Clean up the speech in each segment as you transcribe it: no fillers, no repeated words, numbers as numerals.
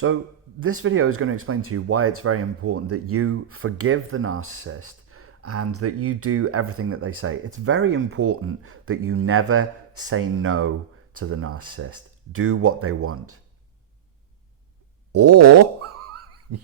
So this video is going to explain to you why it's very important that you forgive the narcissist and that you do everything that they say. It's very important that you never say no to the narcissist. Do what they want. Or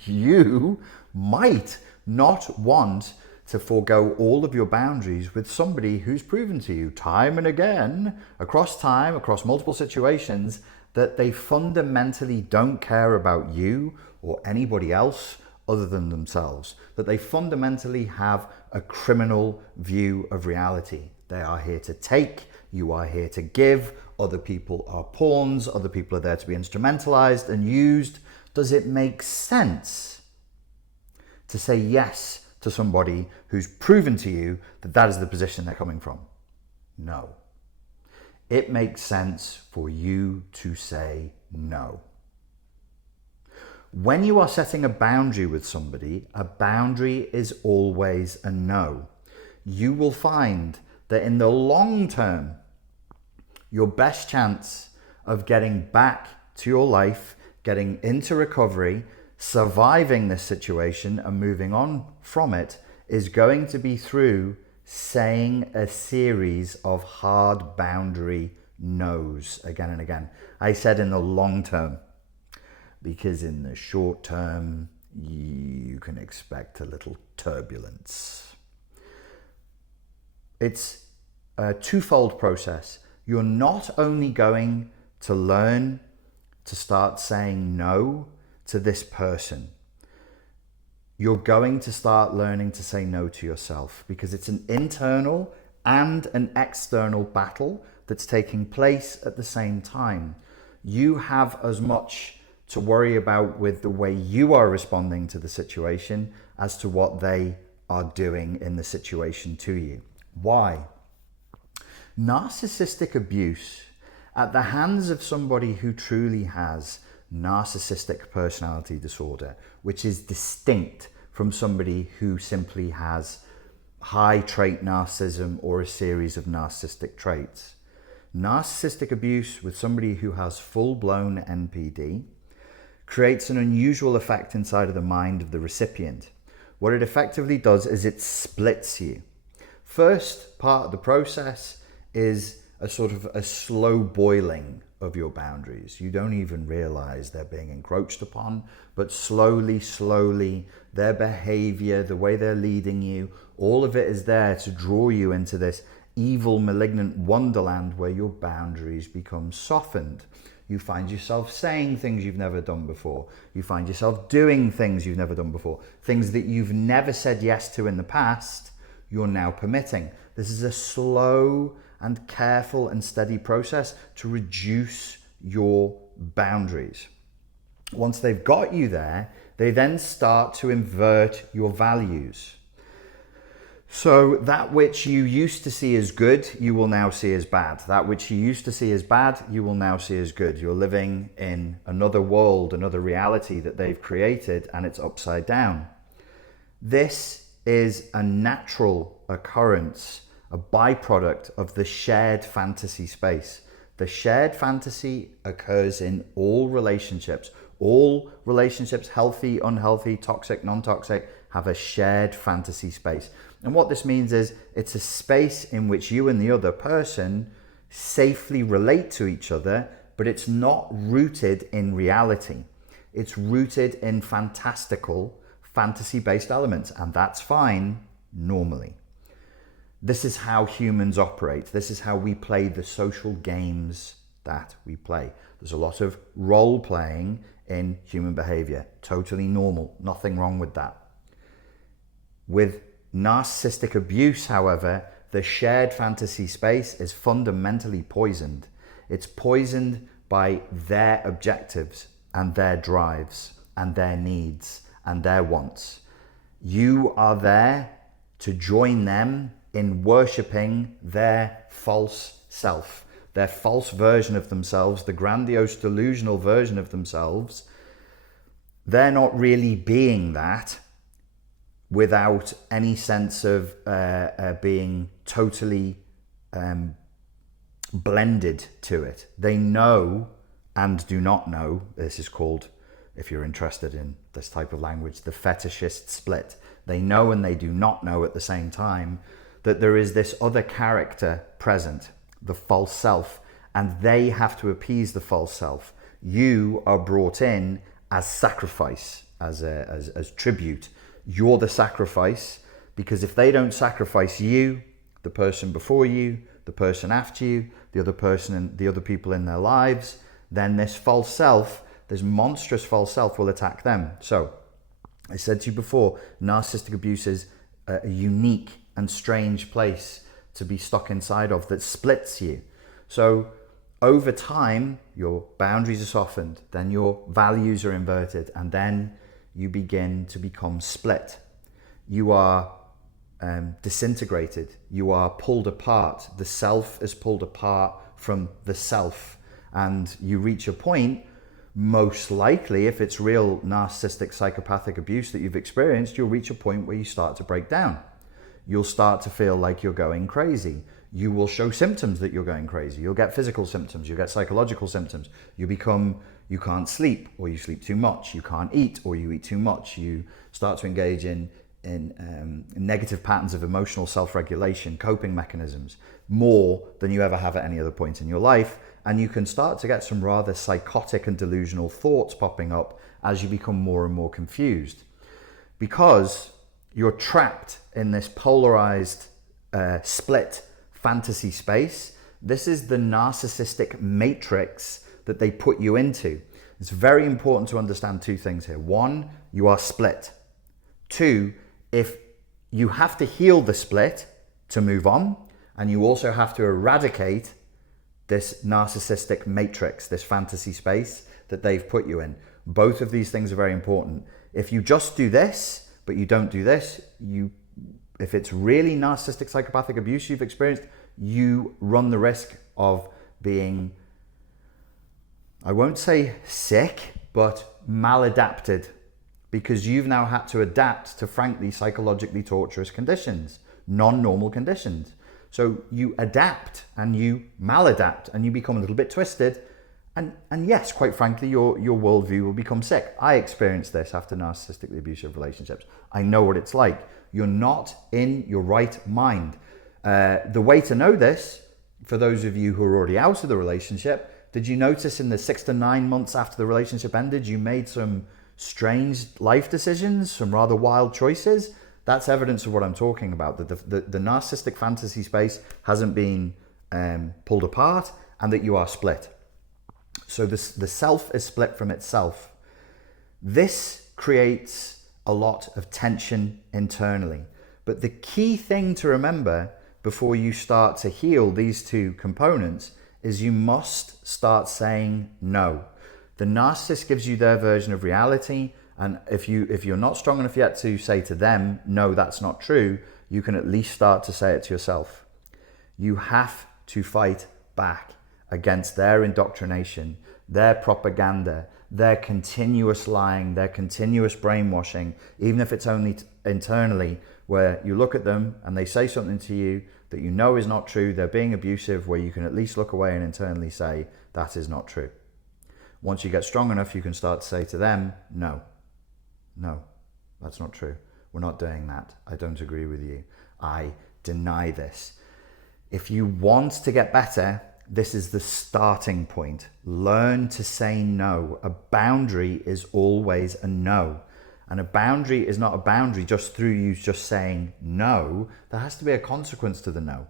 you might not want to forego all of your boundaries with somebody who's proven to you time and again, across time, across multiple situations, that they fundamentally don't care about you or anybody else other than themselves, that they fundamentally have a criminal view of reality. They are here to take, you are here to give, other people are pawns, other people are there to be instrumentalized and used. Does it make sense to say yes to somebody who's proven to you that that is the position they're coming from? No. It makes sense for you to say no. When you are setting a boundary with somebody, a boundary is always a no. You will find that in the long term, your best chance of getting back to your life, getting into recovery, surviving this situation and moving on from it is going to be through saying a series of hard boundary no's again and again. I said in the long term, because in the short term, you can expect a little turbulence. It's a twofold process. You're not only going to learn to start saying no to this person, you're going to start learning to say no to yourself, because it's an internal and an external battle that's taking place at the same time. You have as much to worry about with the way you are responding to the situation as to what they are doing in the situation to you. Why? Narcissistic abuse at the hands of somebody who truly has narcissistic personality disorder, which is distinct from somebody who simply has high trait narcissism or a series of narcissistic traits. Narcissistic abuse with somebody who has full-blown NPD creates an unusual effect inside of the mind of the recipient. What it effectively does is it splits you. First part of the process is a sort of a slow boiling of your boundaries. You don't even realize they're being encroached upon, but slowly, their behavior, the way they're leading you, all of it is there to draw you into this evil, malignant wonderland where your boundaries become softened. You find yourself saying things you've never done before. You find yourself doing things you've never done before. Things that you've never said yes to in the past, you're now permitting. This is a slow and careful and steady process to reduce your boundaries. Once they've got you there, they then start to invert your values. So that which you used to see as good, you will now see as bad. That which you used to see as bad, you will now see as good. You're living in another world, another reality that they've created, and it's upside down. This is a natural occurrence, a byproduct of the shared fantasy space. The shared fantasy occurs in all relationships. All relationships, healthy, unhealthy, toxic, non-toxic, have a shared fantasy space. And what this means is it's a space in which you and the other person safely relate to each other, but it's not rooted in reality. It's rooted in fantastical, fantasy-based elements, and that's fine normally. This is how humans operate. This is how we play the social games that we play. There's a lot of role playing in human behavior. Totally normal. Nothing wrong with that. With narcissistic abuse, however, the shared fantasy space is fundamentally poisoned. It's poisoned by their objectives and their drives and their needs and their wants. You are there to join them in worshipping their false self, their false version of themselves, the grandiose, delusional version of themselves. They're not really being that without any sense of being totally blended to it. They know and do not know. This is called if you're interested in this type of language, the fetishist split. They know and they do not know at the same time that there is this other character present, the false self, and they have to appease the false self. You are brought in as sacrifice, as tribute. You're the sacrifice, because if they don't sacrifice you, the person before you, the person after you, the other person and the other people in their lives, then this false self, this monstrous false self, will attack them. So I said to you before, narcissistic abuse is a unique and strange place to be stuck inside of that splits you. So over time, your boundaries are softened, then your values are inverted, and then you begin to become split. You are disintegrated. You are pulled apart. The self is pulled apart from the self. And you reach a point, most likely, if it's real narcissistic psychopathic abuse that you've experienced, you'll reach a point where you start to break down. You'll start to feel like you're going crazy. You will show symptoms that you're going crazy. You'll get physical symptoms. You'll get psychological symptoms. You can't sleep, or you sleep too much. You can't eat, or you eat too much. You start to engage in negative patterns of emotional self-regulation, coping mechanisms, more than you ever have at any other point in your life. And you can start to get some rather psychotic and delusional thoughts popping up as you become more and more confused, because you're trapped in this polarized, split fantasy space. This is the narcissistic matrix that they put you into. It's very important to understand two things here. One, you are split. Two, if you have to heal the split to move on, and you also have to eradicate this narcissistic matrix, this fantasy space that they've put you in. Both of these things are very important. If you just do this, but you don't do this, if it's really narcissistic psychopathic abuse you've experienced, you run the risk of being, I won't say sick, but maladapted, because you've now had to adapt to, frankly, psychologically torturous conditions, non-normal conditions. So you adapt and you maladapt and you become a little bit twisted. And yes, quite frankly, your worldview will become sick. I experienced this after narcissistically abusive relationships. I know what it's like. You're not in your right mind. The way to know this, for those of you who are already out of the relationship, did you notice in the 6 to 9 months after the relationship ended, you made some strange life decisions, some rather wild choices? That's evidence of what I'm talking about, that the narcissistic fantasy space hasn't been pulled apart, and that you are split. So the self is split from itself. This creates a lot of tension internally. But the key thing to remember before you start to heal these two components is you must start saying no. The narcissist gives you their version of reality, and if you're not strong enough yet to say to them, no, that's not true, you can at least start to say it to yourself. You have to fight back against their indoctrination, their propaganda, their continuous lying, their continuous brainwashing, even if it's only internally, where you look at them and they say something to you that you know is not true, they're being abusive, where you can at least look away and internally say, that is not true. Once you get strong enough, you can start to say to them, no, that's not true. We're not doing that. I don't agree with you. I deny this. If you want to get better, this is the starting point. Learn to say no. A boundary is always a no. And a boundary is not a boundary just through you just saying no. There has to be a consequence to the no.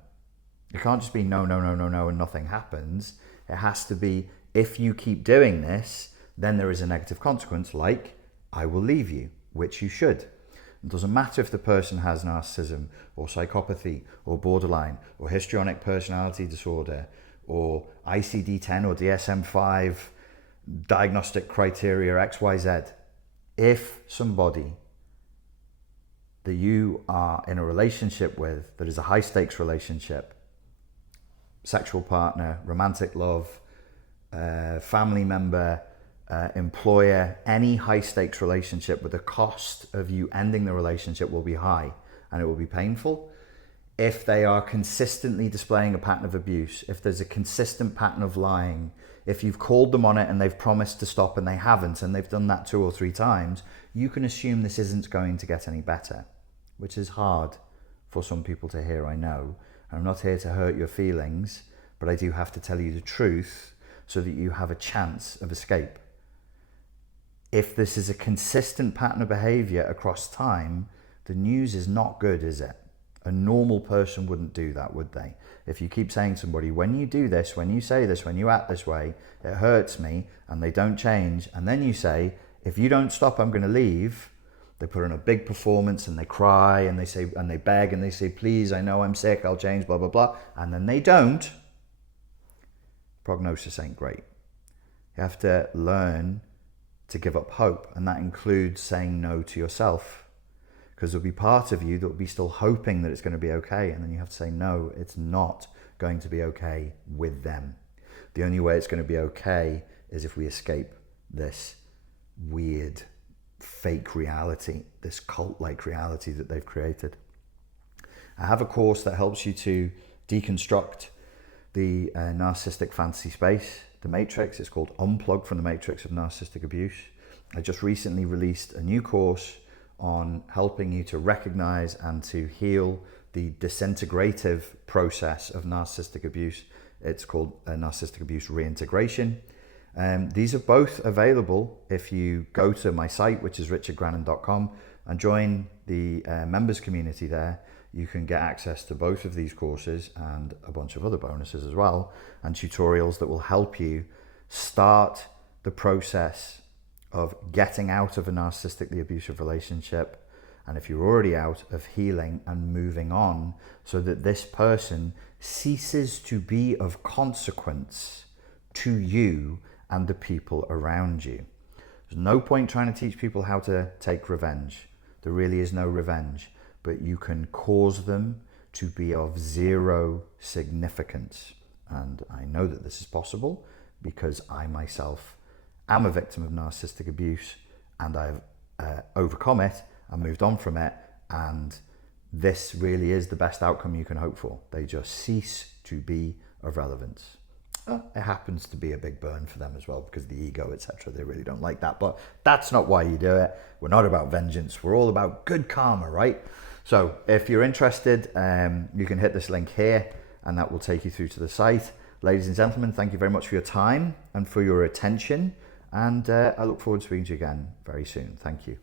It can't just be no, and nothing happens. It has to be, if you keep doing this, then there is a negative consequence, like, I will leave you, which you should. It doesn't matter if the person has narcissism or psychopathy or borderline or histrionic personality disorder or ICD-10 or DSM-5 diagnostic criteria XYZ. If somebody that you are in a relationship with that is a high stakes relationship, sexual partner, romantic love, family member, employer, any high stakes relationship, where the cost of you ending the relationship will be high and it will be painful. if they are consistently displaying a pattern of abuse, if there's a consistent pattern of lying, if you've called them on it and they've promised to stop and they haven't, and they've done that 2 or 3 times, you can assume this isn't going to get any better, which is hard for some people to hear, I know. I'm not here to hurt your feelings, but I do have to tell you the truth so that you have a chance of escape. If this is a consistent pattern of behavior across time, the news is not good, is it? A normal person wouldn't do that, would they? If you keep saying to somebody, when you do this, when you say this, when you act this way, it hurts me, and they don't change, and then you say, if you don't stop, I'm going to leave. They put on a big performance and they cry and they say, and they beg and they say, please, I know I'm sick, I'll change, blah, blah, blah. And then they don't. Prognosis ain't great. You have to learn to give up hope, and that includes saying no to yourself, because there'll be part of you that will be still hoping that it's going to be okay, and then you have to say no, it's not going to be okay with them. The only way it's going to be okay is if we escape this weird fake reality, this cult-like reality that they've created. I have a course that helps you to deconstruct the narcissistic fantasy space, the matrix. It's called Unplug from the Matrix of Narcissistic Abuse. I just recently released a new course on helping you to recognize and to heal the disintegrative process of narcissistic abuse. It's called Narcissistic Abuse Reintegration. These are both available if you go to my site, which is richardgrannon.com, and join the members community there. You can get access to both of these courses and a bunch of other bonuses as well, and tutorials that will help you start the process of getting out of a narcissistically abusive relationship, and if you're already out, of healing and moving on so that this person ceases to be of consequence to you and the people around you. There's no point trying to teach people how to take revenge. There really is no revenge, but you can cause them to be of zero significance. And I know that this is possible because I myself am a victim of narcissistic abuse, and I've overcome it and moved on from it, and this really is the best outcome you can hope for. They just cease to be of relevance. It happens to be a big burn for them as well because of the ego, etc. They really don't like that, but that's not why you do it. We're not about vengeance. We're all about good karma, right? So if you're interested, you can hit this link here and that will take you through to the site. Ladies and gentlemen, thank you very much for your time and for your attention. And I look forward to speaking to you again very soon. Thank you.